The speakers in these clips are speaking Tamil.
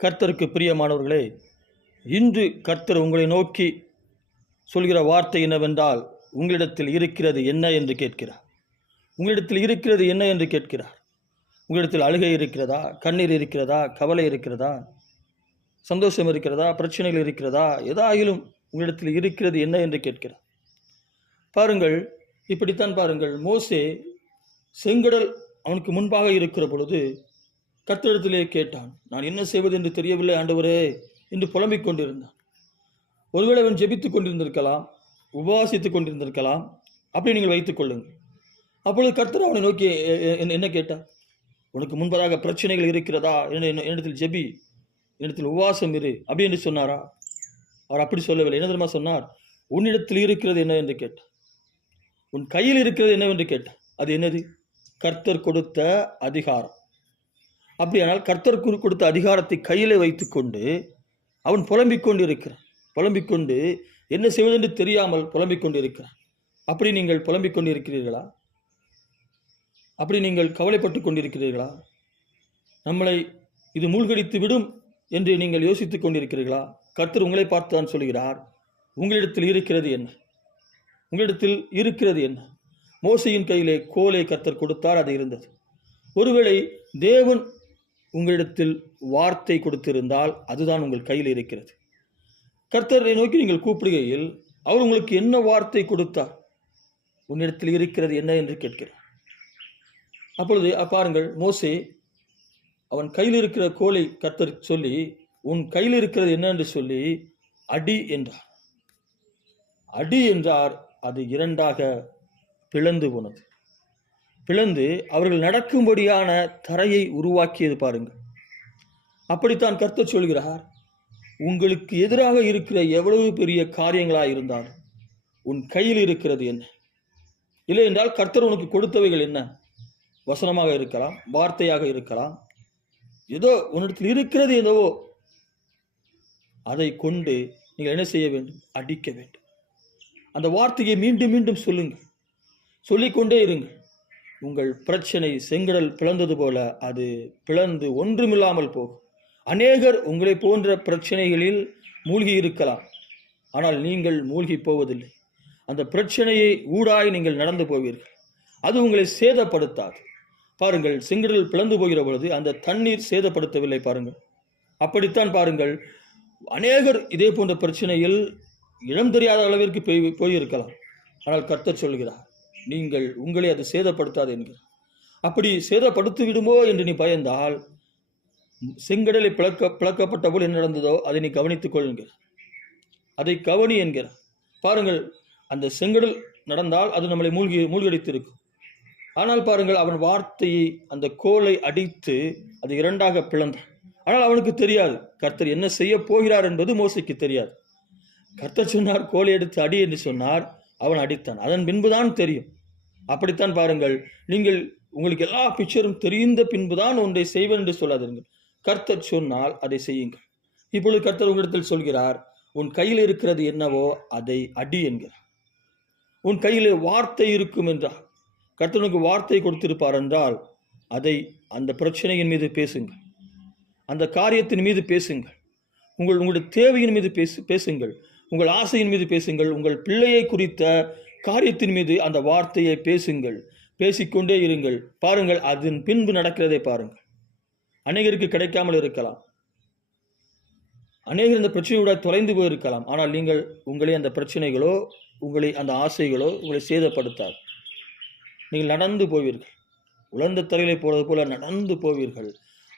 கர்த்தருக்கு பிரியமானவர்களே, இன்று கர்த்தர் உங்களை நோக்கி சொல்கிற வார்த்தை என்னவென்றால், உங்களிடத்தில் இருக்கிறது என்ன என்று கேட்கிறார். உங்களிடத்தில் இருக்கிறது என்ன என்று கேட்கிறார். உங்களிடத்தில் அழுகை இருக்கிறதா, கண்ணீர் இருக்கிறதா, கவலை இருக்கிறதா, சந்தோஷம் இருக்கிறதா, பிரச்சனைகள் இருக்கிறதா, ஏதாயிலும் உங்களிடத்தில் இருக்கிறது என்ன என்று கேட்கிறார். பாருங்கள், இப்படித்தான் பாருங்கள், மோசே செங்கடல் அவனுக்கு முன்பாக இருக்கிற பொழுது கர்த்தரிடத்திலே கேட்டான். நான் என்ன செய்வது என்று தெரியவில்லை ஆண்டவரே என்று புலம்பிக் கொண்டிருந்தான். ஒருவேளை அவன் ஜெபித்துக் கொண்டிருந்திருக்கலாம், உபவாசித்துக் கொண்டிருந்திருக்கலாம். அப்படி நீங்கள் வைத்துக் கொள்ளுங்கள். அப்பொழுது கர்த்தர் அவனை நோக்கி என்ன கேட்டார்? உனக்கு முன்பதாக பிரச்சனைகள் இருக்கிறதா, என்னிடத்தில் ஜெபி, என்னிடத்தில் உபவாசம் இரு அப்படி என்று சொன்னாரா? அவர் அப்படி சொல்லவில்லை. என்ன தெரியுமா சொன்னார்? உன்னிடத்தில் இருக்கிறது என்ன என்று கேட்டார். உன் கையில் இருக்கிறது என்னவென்று கேட்டார். அது என்னது? கர்த்தர் கொடுத்த அதிகாரம். அப்படியானால் கர்த்தர் கொடுத்த அதிகாரத்தை கையில் வைத்துக்கொண்டு அவன் புலம்பிக் கொண்டு இருக்கிறான். புலம்பிக் கொண்டு என்ன செய்வதென்று தெரியாமல் புலம்பிக் கொண்டு இருக்கிறான். அப்படி நீங்கள் புலம்பிக் கொண்டு இருக்கிறீர்களா? அப்படி நீங்கள் கவலைப்பட்டு கொண்டிருக்கிறீர்களா? நம்மளை இது மூழ்கடித்து விடும் என்று நீங்கள் யோசித்துக் கொண்டிருக்கிறீர்களா? கர்த்தர் உங்களை பார்த்து தான் சொல்கிறார், உங்களிடத்தில் இருக்கிறது என்ன? உங்களிடத்தில் இருக்கிறது என்ன? மோசையின் கையிலே கோலை கர்த்தர் கொடுத்தார், அது இருந்தது. ஒருவேளை தேவன் உங்களிடத்தில் வார்த்தை கொடுத்திருந்தால் அதுதான் உங்கள் கையில் இருக்கிறது. கர்த்தரை நோக்கி நீங்கள் கூப்பிடுகையில் அவர் உங்களுக்கு என்ன வார்த்தை கொடுத்தார்? உன்னிடத்தில் இருக்கிறது என்ன என்று கேட்கிறார். அப்பொழுது பாருங்கள், மோசே அவன் கையில் இருக்கிற கோலை கர்த்தர் சொல்லி, உன் கையில் இருக்கிறது என்ன என்று சொல்லி அடி என்றார். அடி என்றார். அது இரண்டாக பிளந்து போனது. பிளந்து அவர்கள் நடக்கும்படியான தரையை உருவாக்கியது. பாருங்கள், அப்படித்தான் கர்த்தர் சொல்கிறார், உங்களுக்கு எதிராக இருக்கிற எவ்வளவு பெரிய காரியங்களாக இருந்தாலும் உன் கையில் இருக்கிறது என்ன? இல்லை என்றால் கர்த்தர் உனக்கு கொடுத்தவைகள் என்ன? வசனமாக இருக்கலாம், வார்த்தையாக இருக்கலாம், ஏதோ உன்னிடத்தில் இருக்கிறது என்னவோ அதை கொண்டு நீங்கள் என்ன செய்ய வேண்டும்? அடிக்க வேண்டும். அந்த வார்த்தையை மீண்டும் மீண்டும் சொல்லுங்கள், சொல்லிக்கொண்டே இருங்கள். உங்கள் பிரச்சனை செங்கடல் பிளந்தது போல அது பிளந்து ஒன்றுமில்லாமல் போகும். அநேகர் உங்களை போன்ற பிரச்சனைகளில் மூழ்கி இருக்கலாம், ஆனால் நீங்கள் மூழ்கி போவதில்லை. அந்த பிரச்சனையை ஊடாய் நீங்கள் நடந்து போவீர்கள். அது உங்களை சேதப்படுத்தாது. பாருங்கள், செங்கடல் பிளந்து போகிற பொழுது அந்த தண்ணீர் சேதப்படுத்தவில்லை. பாருங்கள், அப்படித்தான் பாருங்கள், அநேகர் இதே போன்ற பிரச்சனையில் இடம் தெரியாத அளவிற்கு போயிருக்கலாம். ஆனால் கர்த்தர் சொல்கிறார், நீங்கள் உங்களை அது சேதப்படுத்தாது என்கிறார். அப்படி சேதப்படுத்தி விடுமோ என்று நீ பயந்தால், செங்கடலை பிளக்கப்பட்ட போல் என்ன நடந்ததோ அதை நீ கவனித்துக் கொள் என்கிறார். அதை கவனி என்கிறார். பாருங்கள், அந்த செங்கடல் நடந்தால் அது நம்மளை மூழ்கடித்திருக்கும். ஆனால் பாருங்கள், அவன் வார்த்தையை அந்த கோலை அடித்து அது இரண்டாக பிளந்தான். ஆனால் அவனுக்கு தெரியாது கர்த்தர் என்ன செய்ய போகிறார் என்பது. மோசைக்கு தெரியாது. கர்த்தர் சொன்னார் கோலை எடுத்து அடி என்று சொன்னார், அவன் அடித்தான். அதன் பின்புதான் தெரியும். அப்படித்தான் பாருங்கள், நீங்கள் உங்களுக்கு எல்லா பிக்சரும் தெரிந்த பின்புதான் ஒன்றை செய்வேன் என்று சொல்லாதீர்கள். கர்த்தர் சொன்னால் அதை செய்யுங்கள். இப்பொழுது கர்த்தர் உங்களிடத்தில் சொல்கிறார், உன் கையில் இருக்கிறது என்னவோ அதை அடி என்கிறார். உன் கையில் வார்த்தை இருக்கும் என்றால், கர்த்தனுக்கு வார்த்தை கொடுத்திருப்பார் என்றால் அதை அந்த பிரச்சனையின் மீது பேசுங்கள், அந்த காரியத்தின் மீது பேசுங்கள், உங்களுடைய தேவையின் மீது பேசுங்கள், உங்கள் ஆசையின் மீது பேசுங்கள், உங்கள் பிள்ளையை குறித்த காரியத்தின் மீது அந்த வார்த்தையை பேசுங்கள். பேசிக்கொண்டே இருங்கள். பாருங்கள், அதன் பின்பு நடக்கிறதை பாருங்கள். அநேகருக்கு கிடைக்காமல் இருக்கலாம், அநேகர் இந்த பிரச்சனையோட தொலைந்து போயிருக்கலாம். ஆனால் நீங்கள் உங்களை அந்த பிரச்சனைகளோ உங்களை அந்த ஆசைகளோ உங்களை சேதப்படுத்தாது. நீங்கள் நடந்து போவீர்கள், உலர்ந்த தரையிலே போவது போல நடந்து போவீர்கள்.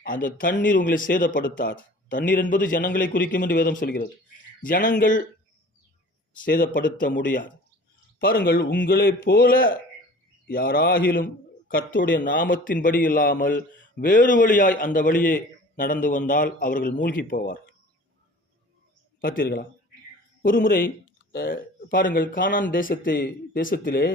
அந்த தண்ணீர் உங்களை சேதப்படுத்தாது. தண்ணீர் என்பது ஜனங்களை குறிக்கும் என்று வேதம் சொல்கிறது. ஜனங்கள் சேதப்படுத்த முடியாது. பாருங்கள், உங்களை போல யாராகிலும் கர்த்தருடைய நாமத்தின்படி இல்லாமல் வேறு வழியாய் அந்த வழியே நடந்து வந்தால் அவர்கள் மூழ்கி போவார்கள். பார்த்தீர்களா? ஒரு முறை பாருங்கள், கானான் தேசத்திலே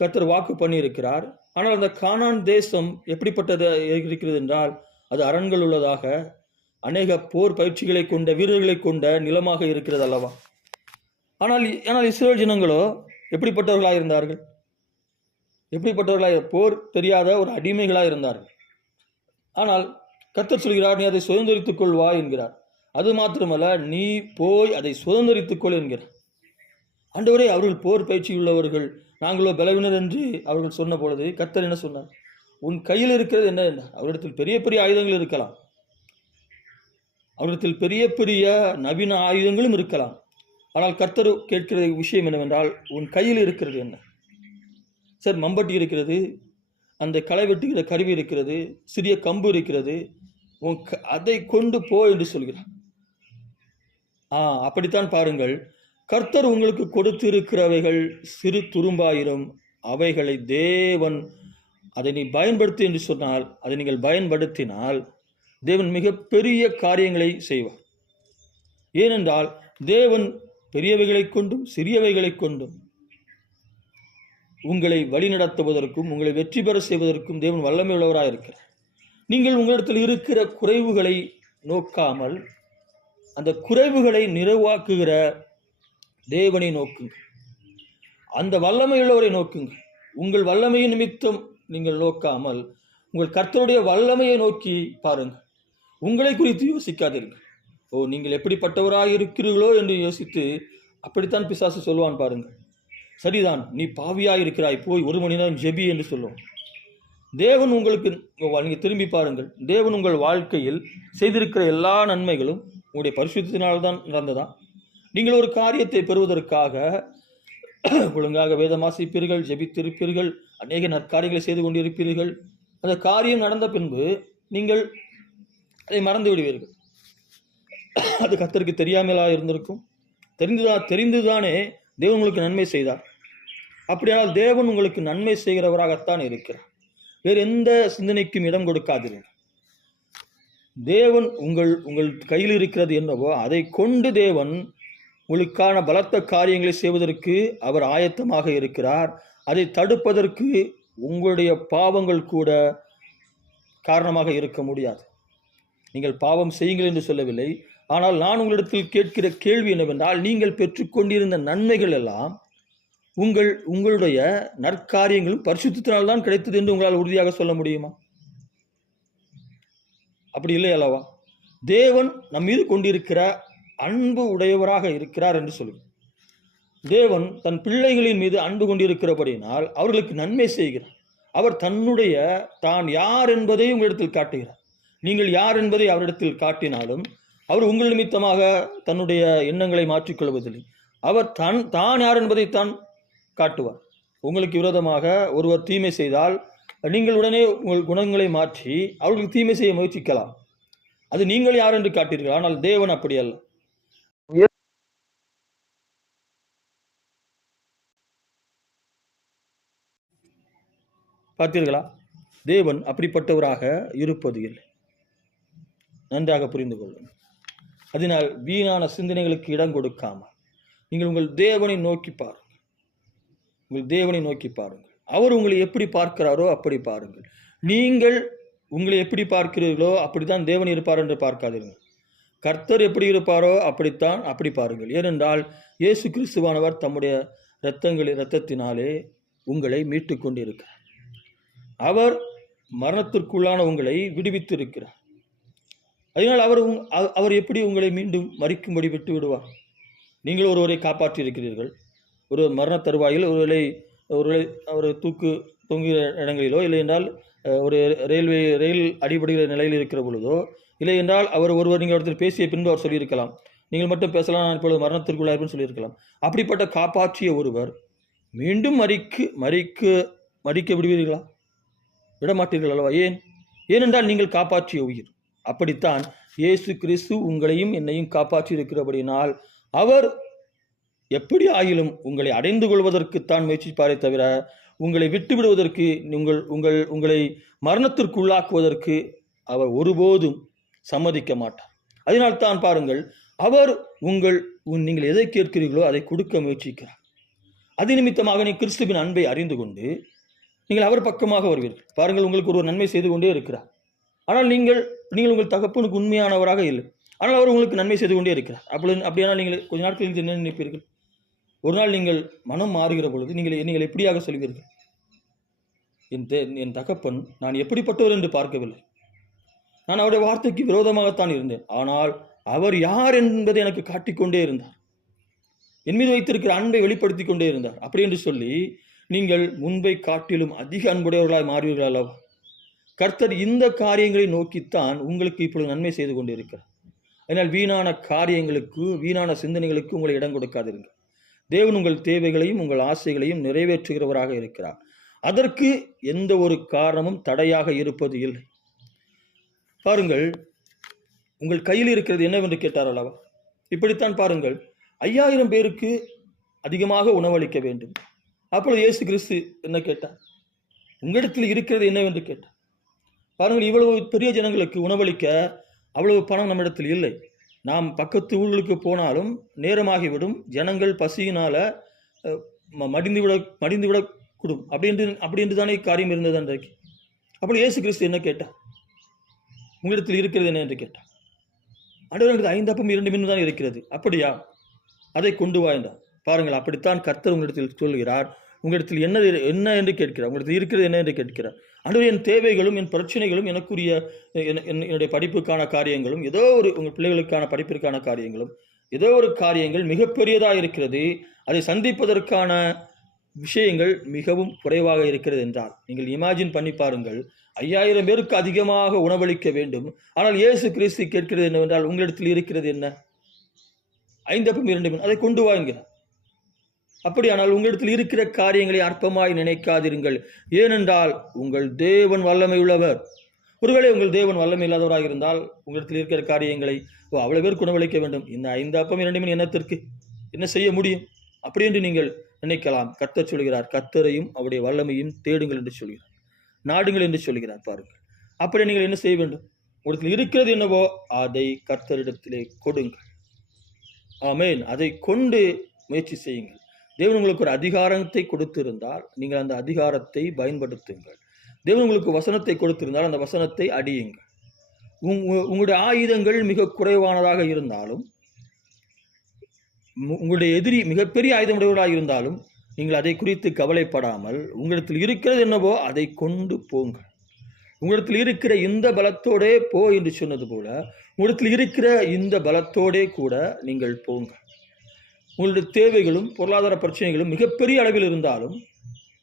கர்த்தர் வாக்கு பண்ணியிருக்கிறார். ஆனால் அந்த கானான் தேசம் எப்படிப்பட்டது இருக்கிறது என்றால், அது அரண்கள் உள்ளதாக அநேக போர் பயிற்சிகளை கொண்ட வீரர்களை கொண்ட நிலமாக இருக்கிறது அல்லவா? ஆனால் இஸ்ரவேல் ஜனங்களோ எப்படிப்பட்டவர்களாக இருந்தார்கள்? எப்படிப்பட்டவர்களாக? போர் தெரியாத ஒரு அடிமைகளாக இருந்தார்கள். ஆனால் கர்த்தர் சொல்கிறார், நீ அதை சுதந்திரித்துக் கொள்வா என்கிறார். அது மாத்திரமல்ல, நீ போய் அதை சுதந்திரித்துக் கொள் என்கிறார். ஆண்டவரே, அவர்கள் போர் பயிற்சி உள்ளவர்கள், நாங்களோ பலவீனர் என்று அவர்கள் சொன்ன பொழுது கர்த்தர் என்ன சொன்னார்? உன் கையில் இருக்கிறது என்ன? அவரிடத்தில் பெரிய பெரிய ஆயுதங்கள் இருக்கலாம், அவரிடத்தில் பெரிய பெரிய நவீன ஆயுதங்களும் இருக்கலாம். ஆனால் கர்த்தர் கேட்கிற விஷயம் என்னவென்றால், உன் கையில் இருக்கிறது என்ன? சார், மம்பட்டி இருக்கிறது, அந்த களை வெட்டுகிற கருவி இருக்கிறது, சிறிய கம்பு இருக்கிறது, அதை கொண்டு போ என்று சொல்கிறார். அப்படித்தான் பாருங்கள், கர்த்தர் உங்களுக்கு கொடுத்திருக்கிறவைகள் சிறு துரும்பாயிரும், அவைகளை தேவன் அதை நீ பயன்படுத்து என்று சொன்னால், அதை நீங்கள் பயன்படுத்தினால் தேவன் மிகப்பெரிய காரியங்களை செய்வார். ஏனென்றால் தேவன் பெரியவைகளை கொண்டும் சிறியவைகளை கொண்டும் உங்களை வழிநடத்துவதற்கும் உங்களை வெற்றி பெற செய்வதற்கும் தேவன் வல்லமை உள்ளவராக இருக்கிறார். நீங்கள் உங்களிடத்தில் இருக்கிற குறைவுகளை நோக்காமல் அந்த குறைவுகளை நிறைவாக்குகிற தேவனை நோக்குங்கள், அந்த வல்லமையுள்ளவரை நோக்குங்கள். உங்கள் வல்லமையின் நிமித்தம் நீங்கள் நோக்காமல் உங்கள் கர்த்தருடைய வல்லமையை நோக்கி பாருங்கள். உங்களை குறித்து யோசிக்காதீர்கள். நீங்கள் எப்படிப்பட்டவராக இருக்கிறீர்களோ என்று யோசித்து அப்படித்தான் பிசாசு சொல்லுவான் பாருங்கள். சரிதான், நீ பாவியாக இருக்கிறாய், போய் 1 மணி நேரம் ஜெபி என்று சொல்லுவோம். தேவன் உங்களுக்கு, நீங்கள் திரும்பி பாருங்கள், தேவன் உங்கள் வாழ்க்கையில் செய்திருக்கிற எல்லா நன்மைகளும் உங்களுடைய பரிசுத்தத்தினால்தான் நடந்ததா? நீங்கள் ஒரு காரியத்தை பெறுவதற்காக ஒழுங்காக வேதம் வாசிப்பீர்கள், ஜெபித்திருப்பீர்கள், அநேக நற்காரியங்களை செய்து கொண்டிருப்பீர்கள். அந்த காரியம் நடந்த பின்பு நீங்கள் அதை மறந்து விடுவீர்கள். அது கர்த்தருக்கு தெரியாமலா இருந்திருக்கும்? தெரிந்துதானே தேவன் உங்களுக்கு நன்மை செய்தார். அப்படியானால் தேவன் உங்களுக்கு நன்மை செய்கிறவராகத்தான் இருக்கிறார். வேறு எந்த சிந்தனைக்கும் இடம் கொடுக்காதீர்கள். தேவன் உங்கள் கையில் இருக்கிறது என்னவோ அதை கொண்டு தேவன் உங்களுக்கான பலத்த காரியங்களை செய்வதற்கு அவர் ஆயத்தமாக இருக்கிறார். அதை தடுப்பதற்கு உங்களுடைய பாவங்கள் கூட காரணமாக இருக்க முடியாது. நீங்கள் பாவம் செய்யுங்கள் என்று சொல்லவில்லை. ஆனால் நான் உங்களிடத்தில் கேட்கிற கேள்வி என்னவென்றால், நீங்கள் பெற்றுக்கொண்டிருந்த நன்மைகள் எல்லாம் உங்களுடைய நற்காரியங்களும் பரிசுத்தத்தினால்தான் கிடைத்தது என்று உங்களால் உறுதியாக சொல்ல முடியுமா? அப்படி இல்லை அல்லவா? தேவன் நம் மீது கொண்டிருக்கிற அன்பு உடையவராக இருக்கிறார் என்று சொல்லுங்கள். தேவன் தன் பிள்ளைகளின் மீது அன்பு கொண்டிருக்கிறபடியினால் அவர்களுக்கு நன்மை செய்கிறார். அவர் தான் யார் என்பதை உங்களிடத்தில் காட்டுகிறார். நீங்கள் யார் என்பதை அவரிடத்தில் காட்டினாலும் அவர் உங்கள் நிமித்தமாக தன்னுடைய எண்ணங்களை மாற்றிக்கொள்வதில்லை. அவர் தான் யார் என்பதைத்தான் காட்டுவார். உங்களுக்கு விரோதமாக ஒருவர் தீமை செய்தால் நீங்கள் உடனே உங்கள் குணங்களை மாற்றி அவர்களுக்கு தீமை செய்ய முயற்சிக்கலாம். அது நீங்கள் யார் என்று காட்டீர்கள். ஆனால் தேவன் அப்படி அல்ல. பார்த்தீர்களா? தேவன் அப்படிப்பட்டவராக இருப்பது இல்லை. நன்றாக புரிந்து கொள்ளுங்கள். அதனால் வீணான சிந்தனைகளுக்கு இடம் கொடுக்காமல் நீங்கள் உங்கள் தேவனை நோக்கி பாருங்கள். உங்கள் தேவனை நோக்கி பாருங்கள். அவர் உங்களை எப்படி பார்க்கிறாரோ அப்படி பாருங்கள். நீங்கள் உங்களை எப்படி பார்க்கிறீர்களோ அப்படித்தான் தேவன் இருப்பார் என்று பார்க்காதீர்கள். கர்த்தர் எப்படி இருப்பாரோ அப்படி பாருங்கள். ஏனென்றால் இயேசு கிறிஸ்துவானவர் தம்முடைய இரத்தத்தினாலே உங்களை மீட்டு கொண்டிருக்கிறார். அவர் மரணத்திற்குள்ளான உங்களை விடுவித்து இருக்கிறார். அதனால் அவர் எப்படி உங்களை மீண்டும் மறிக்கும்படி விட்டு விடுவார்? நீங்கள் ஒருவரை காப்பாற்றி இருக்கிறீர்கள். ஒரு மரண தருவாயில் ஒரு தொங்குகிற இடங்களிலோ, இல்லை என்றால் ஒரு ரயில் அடிபடுகிற நிலையில் இருக்கிற பொழுதோ, இல்லை என்றால் ஒருவர் நீங்கள் இடத்தில் பேசிய பின்பு அவர் சொல்லியிருக்கலாம், நீங்கள் மட்டும் பேசலாம், நான் இப்பொழுது மரணத்திற்குள்ளாயிருப்பேன்னு சொல்லியிருக்கலாம். அப்படிப்பட்ட காப்பாற்றிய ஒருவர் மீண்டும் மறிக்க விடுவீர்களா? விடமாட்டீர்கள் அல்லவா? ஏனென்றால் நீங்கள் காப்பாற்றிய உயிர். அப்படித்தான் இயேசு கிறிஸ்து உங்களையும் என்னையும் காப்பாற்றி இருக்கிறபடினால் அவர் எப்படி ஆகிலும் உங்களை அடைந்து கொள்வதற்குத்தான் முயற்சிப்பாரே தவிர உங்களை விட்டு விடுவதற்கு, உங்களை மரணத்திற்குள்ளாக்குவதற்கு அவர் ஒருபோதும் சம்மதிக்க மாட்டார். அதனால்தான் பாருங்கள், அவர் நீங்கள் எதை கேட்கிறீர்களோ அதை கொடுக்க முயற்சிக்கிறார். அது நிமித்தமாக நீ கிறிஸ்துவின் அன்பை அறிந்து கொண்டு நீங்கள் அவர் பக்கமாக வருவீர்கள். பாருங்கள், உங்களுக்கு ஒரு நன்மை செய்து கொண்டே இருக்கிறார். ஆனால் நீங்கள் உங்கள் தகப்பனுக்கு உண்மையானவராக இல்லை. ஆனால் அவர் உங்களுக்கு நன்மை செய்து கொண்டே இருக்கிறார். அப்படியானால் நீங்கள் கொஞ்ச நாட்களில் என்ன நினைப்பீர்கள்? ஒரு நாள் நீங்கள் மனம் மாறுகிற பொழுது நீங்கள் எப்படியாக சொல்வீர்கள்? என் தகப்பன் நான் எப்படிப்பட்டவர் என்று பார்க்கவில்லை. நான் அவருடைய வார்த்தைக்கு விரோதமாகத்தான் இருந்தேன். ஆனால் அவர் யார் என்பதை எனக்கு காட்டிக்கொண்டே இருந்தார். என் மீது வைத்திருக்கிற அன்பை வெளிப்படுத்தி கொண்டே இருந்தார். அப்படி என்று சொல்லி நீங்கள் முன்பை காட்டிலும் அதிக அன்புடையவர்களாய் மாறுவீர்கள் அல்லவா? கர்த்தர் இந்த காரியங்களை நோக்கித்தான் உங்களுக்கு இப்பொழுது நன்மை செய்து கொண்டிருக்கிறார். அதனால் வீணான காரியங்களுக்கு, வீணான சிந்தனைகளுக்கு உங்களை இடம் கொடுக்காதிருங்கள். தேவன் உங்கள் தேவைகளையும் உங்கள் ஆசைகளையும் நிறைவேற்றுகிறவராக இருக்கிறார். அதற்கு எந்த ஒரு காரணமும் தடையாக இருப்பது இல்லை. பாருங்கள், உங்கள் கையில் இருக்கிறது என்னவென்று கேட்டார் அல்லவா? இப்படித்தான் பாருங்கள், 5000 பேருக்கு அதிகமாக உணவளிக்க வேண்டும். அப்பொழுது இயேசு கிறிஸ்து என்ன கேட்டார்? உங்களிடத்தில் இருக்கிறது என்னவென்று கேட்டார். பாருங்கள், இவ்வளவு பெரிய ஜனங்களுக்கு உணவளிக்க அவ்வளவு பணம் நம்மிடத்தில் இல்லை. நாம் பக்கத்து ஊர்களுக்கு போனாலும் நேரமாகிவிடும், ஜனங்கள் பசியினால மடிந்துவிடக்கூடும் அப்படி என்று தானே காரியம் இருந்தது அன்றைக்கு. அப்படி இயேசு கிறிஸ்து என்ன கேட்டார்? உங்களிடத்தில் இருக்கிறது என்ன என்று கேட்டார். ஆண்டவருக்கு 5 அப்பம் 2 மீன் தான் இருக்கிறது. அப்படியா? அதை கொண்டு வா என்றார். பாருங்கள், அப்படித்தான் கர்த்தர் உங்களிடத்தில் சொல்கிறார். உங்களிடத்தில் என்ன என்று கேட்கிறார். உங்களிடத்தில் இருக்கிறது என்ன என்று கேட்கிறார். ஆண்டவர், என் தேவைகளும் என் பிரச்சனைகளும் எனக்குரிய என்னுடைய படிப்புக்கான காரியங்களும், ஏதோ ஒரு உங்கள் பிள்ளைகளுக்கான படிப்பிற்கான காரியங்களும், ஏதோ ஒரு காரியங்கள் மிகப்பெரியதாக இருக்கிறது, அதை சந்திப்பதற்கான விஷயங்கள் மிகவும் குறைவாக இருக்கிறது என்றால் நீங்கள் இமேஜின் பண்ணி பாருங்கள். 5000 பேருக்கு அதிகமாக உணவளிக்க வேண்டும். ஆனால் இயேசு கிறிஸ்து கேட்கிறது என்னவென்றால், உங்களிடத்தில் இருக்கிறது என்ன? 5 அப்பம் 2 மீன், அதை கொண்டு வா என்கிறார். அப்படியானால் உங்களிடத்தில் இருக்கிற காரியங்களை அற்பமாய் நினைக்காதிருங்கள். ஏனென்றால் உங்கள் தேவன் வல்லமை உள்ளவர். ஒருவேளை உங்கள் தேவன் வல்லமை இல்லாதவராக இருந்தால் உங்களிடத்தில் இருக்கிற காரியங்களை அவ்வளவு பேருக்கு உணவளிக்க வேண்டும், இந்த 5 அப்பம் 2 மீன் என்னத்திற்கு, என்ன செய்ய முடியும் அப்படி என்று நீங்கள் நினைக்கலாம். கர்த்தர் சொல்கிறார், கர்த்தரையும் அவருடைய வல்லமையும் தேடுங்கள் என்று சொல்கிறார், நாடுங்கள் என்று சொல்கிறார். பாருங்கள், அப்படி நீங்கள் என்ன செய்ய வேண்டும்? உங்களிடத்தில் இருக்கிறது என்னவோ அதை கர்த்தரிடத்திலே கொடுங்கள். ஆமேன். அதை கொண்டு முயற்சி செய்யுங்கள். தேவன் உங்களுக்கு ஒரு அதிகாரத்தை கொடுத்திருந்தால் நீங்கள் அந்த அதிகாரத்தை பயன்படுத்துங்கள். தேவன் உங்களுக்கு வசனத்தை கொடுத்திருந்தால் அந்த வசனத்தை அடியுங்கள். உங்களுடைய ஆயுதங்கள் மிக குறைவானதாக இருந்தாலும், உங்களுடைய எதிரி மிகப்பெரிய ஆயுதமுடையவராக இருந்தாலும், நீங்கள் அதை குறித்து கவலைப்படாமல் உங்களிடத்தில் இருக்கிறது என்னவோ அதை கொண்டு போங்கள். உங்களிடத்தில் இருக்கிற இந்த பலத்தோடே போ என்று சொன்னது போல உங்களிடத்தில் இருக்கிற இந்த பலத்தோடே கூட நீங்கள் போங்கள். உங்களுடைய தேவைகளும் பொருளாதார பிரச்சனைகளும் மிகப்பெரிய அளவில் இருந்தாலும்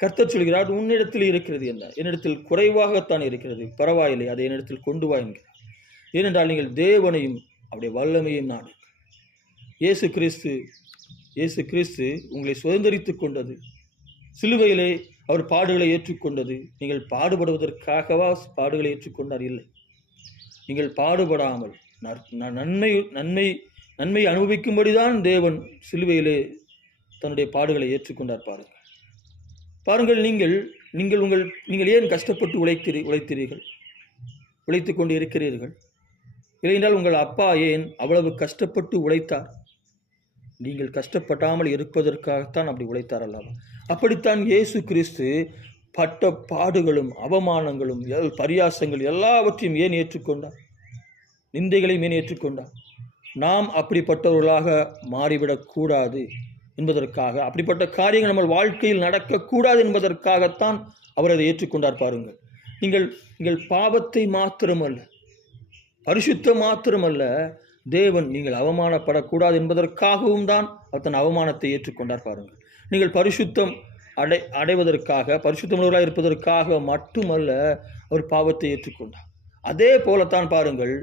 கர்த்தர் சொல்கிறார், உன்னிடத்தில் இருக்கிறது என்ன? என்னிடத்தில் குறைவாகத்தான் இருக்கிறது, பரவாயில்லை, அதை என்னிடத்தில் கொண்டு வா என்கிறார். ஏனென்றால் நீங்கள் தேவனையும் அவருடைய வல்லமையும் நாடுங்கள். இயேசு கிறிஸ்து உங்களை சுதந்திரித்துக் கொண்டது சிலுவையிலே. அவர் பாடுகளை ஏற்றுக்கொண்டது நீங்கள் பாடுபடுவதற்காகவா பாடுகளை ஏற்றுக்கொண்டார்? இல்லை. நீங்கள் பாடுபடாமல் நன்மை அனுபவிக்கும்படிதான் தேவன் சிலுவையிலே தன்னுடைய பாடுகளை ஏற்றுக்கொண்டார். பாருங்கள், நீங்கள் ஏன் கஷ்டப்பட்டு உழைத்துக் கொண்டு இருக்கிறீர்கள்? இல்லையென்றால் உங்கள் அப்பா ஏன் அவ்வளவு கஷ்டப்பட்டு உழைத்தார்? நீங்கள் கஷ்டப்படாமல் இருப்பதற்காகத்தான் அப்படி உழைத்தார் அல்லவா? அப்படித்தான் இயேசு கிறிஸ்து பட்ட பாடுகளும் அவமானங்களும் பரியாசங்கள் எல்லாவற்றையும் ஏன் ஏற்றுக்கொண்டார்? நிந்தைகளையும் ஏன் ஏற்றுக்கொண்டார்? நாம் அப்படிப்பட்டவர்களாக மாறிவிடக்கூடாது என்பதற்காக, அப்படிப்பட்ட காரியங்கள் நம்ம வாழ்க்கையில் நடக்கக்கூடாது என்பதற்காகத்தான் அவர் அதை ஏற்றுக்கொண்டார். பாருங்கள், நீங்கள் பாவத்தை மாத்திரமல்ல, பரிசுத்தம் மாத்திரமல்ல, தேவன் நீங்கள் அவமானப்படக்கூடாது என்பதற்காகவும் தான் அவர் தன் அவமானத்தை ஏற்றுக்கொண்டார். பாருங்கள், நீங்கள் பரிசுத்தம் அடைவதற்காக, பரிசுத்தமுள்ளவர்களாக இருப்பதற்காக மட்டுமல்ல அவர் பாவத்தை ஏற்றுக்கொண்டார். அதே போலத்தான் பாருங்கள்,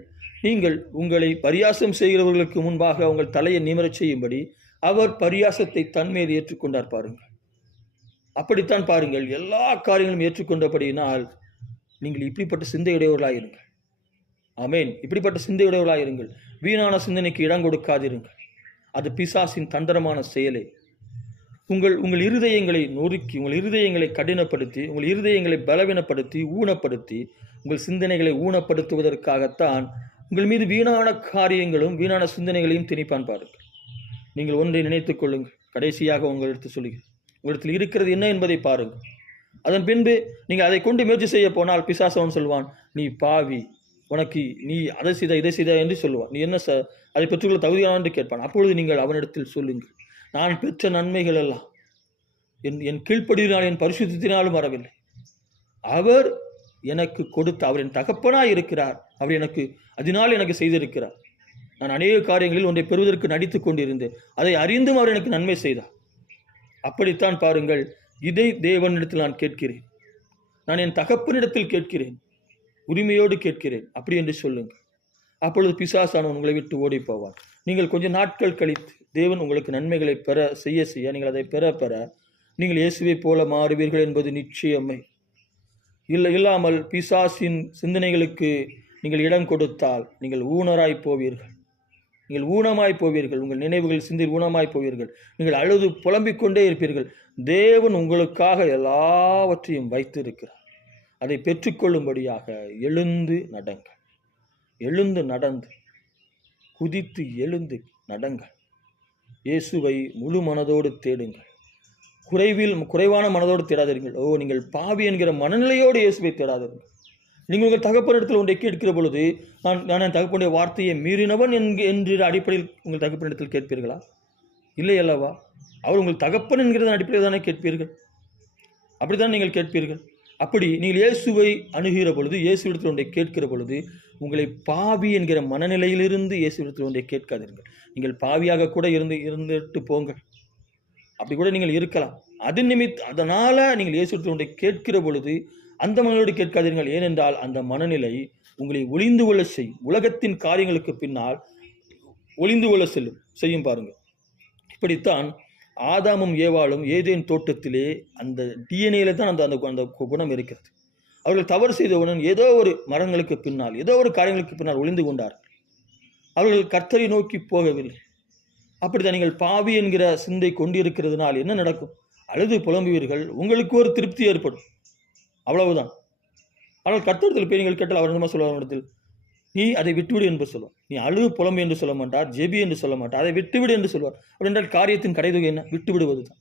நீங்கள் உங்களை பரியாசம் செய்கிறவர்களுக்கு முன்பாக உங்கள் தலையை நிமிரச் செய்யும்படி அவர் பரியாசத்தை தன்மீது ஏற்றுக்கொண்டார். பாருங்கள், அப்படித்தான் பாருங்கள், எல்லா காரியங்களும் ஏற்றுக்கொண்டபடியினால் நீங்கள் இப்படிப்பட்ட சிந்தையுடையவர்களாயிருங்கள். ஆமேன். இப்படிப்பட்ட சிந்தையுடையவர்களாயிருங்கள். வீணான சிந்தனைக்கு இடம் கொடுக்காதிருங்கள். அது பிசாசின் தந்திரமான செயலே. உங்கள் இருதயங்களை நொறுக்கி, உங்கள் இருதயங்களை கடினப்படுத்தி, உங்கள் இருதயங்களை பலவீனப்படுத்தி, ஊனப்படுத்தி, உங்கள் சிந்தனைகளை ஊனப்படுத்துவதற்காகத்தான் உங்கள் மீது வீணான காரியங்களும் வீணான சிந்தனைகளையும் திணிப்பான். பாருங்கள், நீங்கள் ஒன்றை நினைத்துக் கொள்ளுங்கள். கடைசியாக உங்களிடத்தில் சொல்லுங்கள், உங்களிடத்தில் இருக்கிறது என்ன என்பதை பாருங்கள். அதன் பின்பு நீங்கள் அதை கொண்டு முயற்சி செய்ய போனால் பிசாசவன் சொல்வான், நீ பாவி, உனக்கு நீ அதை செய்த இதை செய்த என்று சொல்லுவான். நீ என்ன அதை பெற்றுக்கொள்ள தகுதியான என்று கேட்பான். அப்பொழுது நீங்கள் அவனிடத்தில் சொல்லுங்கள், நான் பெற்ற நன்மைகள் எல்லாம் என் கீழ்ப்படியினால், என் பரிசுத்தினாலும் வரவில்லை. அவர் எனக்கு கொடுத்த அவர் என் தகப்பனாய் இருக்கிறார். அவர் எனக்கு அதனால் எனக்கு செய்திருக்கிறார். நான் அநேக காரியங்களில் ஒன்றை பெறுவதற்கு நடித்து கொண்டிருந்தேன். அதை அறிந்தும் அவர் எனக்கு நன்மை செய்தார். அப்படித்தான் பாருங்கள், இதை தேவனிடத்தில் நான் கேட்கிறேன். நான் என் தகப்பனிடத்தில் கேட்கிறேன், உரிமையோடு கேட்கிறேன். அப்படி என்று சொல்லுங்கள். அப்பொழுது பிசாசானவன் உங்களை விட்டு ஓடி போவார். நீங்கள் கொஞ்சம் நாட்கள் கழித்து தேவன் உங்களுக்கு நன்மைகளை செய்ய நீங்கள் அதை பெற நீங்கள் இயேசுவை போல மாறுவீர்கள் என்பது நிச்சயமே. இல்லாமல் பிசாசின் சிந்தனைகளுக்கு நீங்கள் இடம் கொடுத்தால் நீங்கள் ஊனராய் போவீர்கள். நீங்கள் ஊனமாய் போவீர்கள். உங்கள் நினைவுகள் சிந்தி ஊனமாய் போவீர்கள். நீங்கள் அழுது புலம்பிக் கொண்டே இருப்பீர்கள். தேவன் உங்களுக்காக எல்லாவற்றையும் வைத்திருக்கிறார். அதை பெற்றுக்கொள்ளும்படியாக எழுந்து நடங்கள். எழுந்து நடந்து குதித்து எழுந்து நடங்கள். இயேசுவை முழு மனதோடு தேடுங்கள். குறைவான மனதோடு தேடாதீர்கள். நீங்கள் பாவி என்கிற மனநிலையோடு இயேசுவை தேடாதீர்கள். நீங்கள் உங்கள் தகப்பனிடத்தில் ஒன்றை கேட்கிற பொழுது நான் என் தகப்பனுடைய வார்த்தையை மீறினவன் என்கிற அடிப்படையில் உங்கள் தகப்பனிடத்தில் கேட்பீர்களா? இல்லை அல்லவா? அவர் உங்கள் தகப்பன் என்கிற அடிப்படையில் தானே கேட்பீர்கள். அப்படித்தான் நீங்கள் கேட்பீர்கள். அப்படி நீங்கள் இயேசுவை அணுகிற பொழுது, இயேசுவிடத்தில் ஒன்றை கேட்கிற பொழுது, உங்களை பாவி என்கிற மனநிலையிலிருந்து இயேசுவிடத்தில் ஒன்றை கேட்காதீர்கள். நீங்கள் பாவியாக கூட இருந்துட்டு போங்கள். அப்படி கூட நீங்கள் இருக்கலாம். அதனால நீங்கள் இயேசுவிடத்தில் ஒன்றை கேட்கிற பொழுது அந்த மனநிலையோடு கேட்காதீர்கள். ஏனென்றால் அந்த மனநிலை உங்களை ஒளிந்து கொள்ள செய்யும். உலகத்தின் காரியங்களுக்கு பின்னால் ஒளிந்து கொள்ள செய்யும். பாருங்கள், இப்படித்தான் ஆதாமும் ஏவாளும் ஏதேன் தோட்டத்திலே அந்த டிஎன்ஏல தான் அந்த குணம் இருக்கிறது. அவர்கள் தவறு செய்தவுடன் ஏதோ ஒரு மரங்களுக்கு பின்னால், ஏதோ ஒரு காரியங்களுக்கு பின்னால் ஒளிந்து கொண்டார்கள். அவர்கள் கர்த்தரை நோக்கி போகவில்லை. அப்படித்தான் நீங்கள் பாவி என்கிற சிந்தை கொண்டிருக்கிறதுனால் என்ன நடக்கும்? அழுது புலம்புவீர்கள். உங்களுக்கு ஒரு திருப்தி ஏற்படும், அவ்வளவுதான். ஆனால் கர்த்தரிடத்தில் போய் நீங்கள் கேட்டால் அவர் என்னமா சொல்லுவார்? இடத்தில் நீ அதை விட்டுவிடு என்று சொல்லுவார். நீ அழுது புலம்பு என்று சொல்ல மாட்டார், ஜெபி என்று சொல்ல மாட்டார், அதை விட்டுவிடு என்று சொல்வார். அப்படி என்றால் காரியத்தின் கடைதொகை என்ன? விட்டுவிடுவது தான்.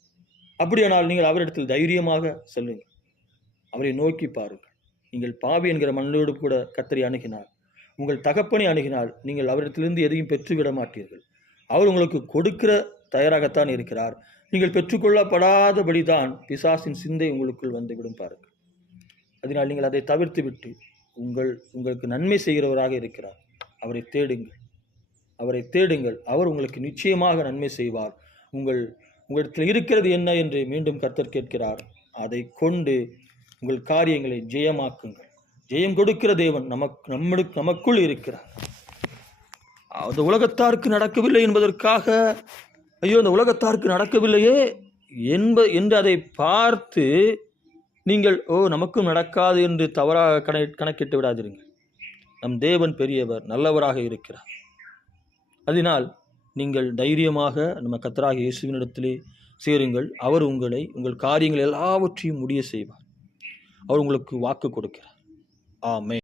அப்படியானால் நீங்கள் அவரிடத்தில் தைரியமாக செல்லுங்கள். அவரை நோக்கி பாருங்கள். நீங்கள் பாவி என்கிற மனதோடு கூட கர்த்தரை அணுகினால், உங்கள் தகப்பனை அணுகினால், நீங்கள் அவரிடத்திலிருந்து எதையும் பெற்றுவிட மாட்டீர்கள். அவர் உங்களுக்கு கொடுக்கிற தயாராகத்தான் இருக்கிறார். நீங்கள் பெற்றுக்கொள்ளப்படாதபடி தான் பிசாசின் சிந்தை உங்களுக்குள் வந்துவிடும். பாருங்கள். அதனால் நீங்கள் அதை தவிர்த்து விட்டு உங்களுக்கு நன்மை செய்கிறவராக இருக்கிறார். அவரை தேடுங்கள். அவர் உங்களுக்கு நிச்சயமாக நன்மை செய்வார். உங்களிடத்தில் இருக்கிறது என்ன என்று மீண்டும் கர்த்தர் கேட்கிறார். அதை கொண்டு உங்கள் காரியங்களை ஜெயமாக்குங்கள். ஜெயம் கொடுக்கிற தேவன் நமக்குள் இருக்கிறார். அந்த உலகத்தாருக்கு நடக்கவில்லை என்பதற்காக ஐயோ அந்த உலகத்தாருக்கு நடக்கவில்லையே என்று அதை பார்த்து நீங்கள் நமக்கும் நடக்காது என்று தவறாக கணக்கிட்டு விடாதீர்கள். நம் தேவன் பெரியவர், நல்லவராக இருக்கிறார். அதனால் நீங்கள் தைரியமாக நம்ம கர்த்தராகிய இயேசுவினிடத்திலே சேருங்கள். அவர் உங்கள் காரியங்கள் எல்லாவற்றையும் முடிய செய்வார். அவர் உங்களுக்கு வாக்கு கொடுக்கிறார். ஆமென்.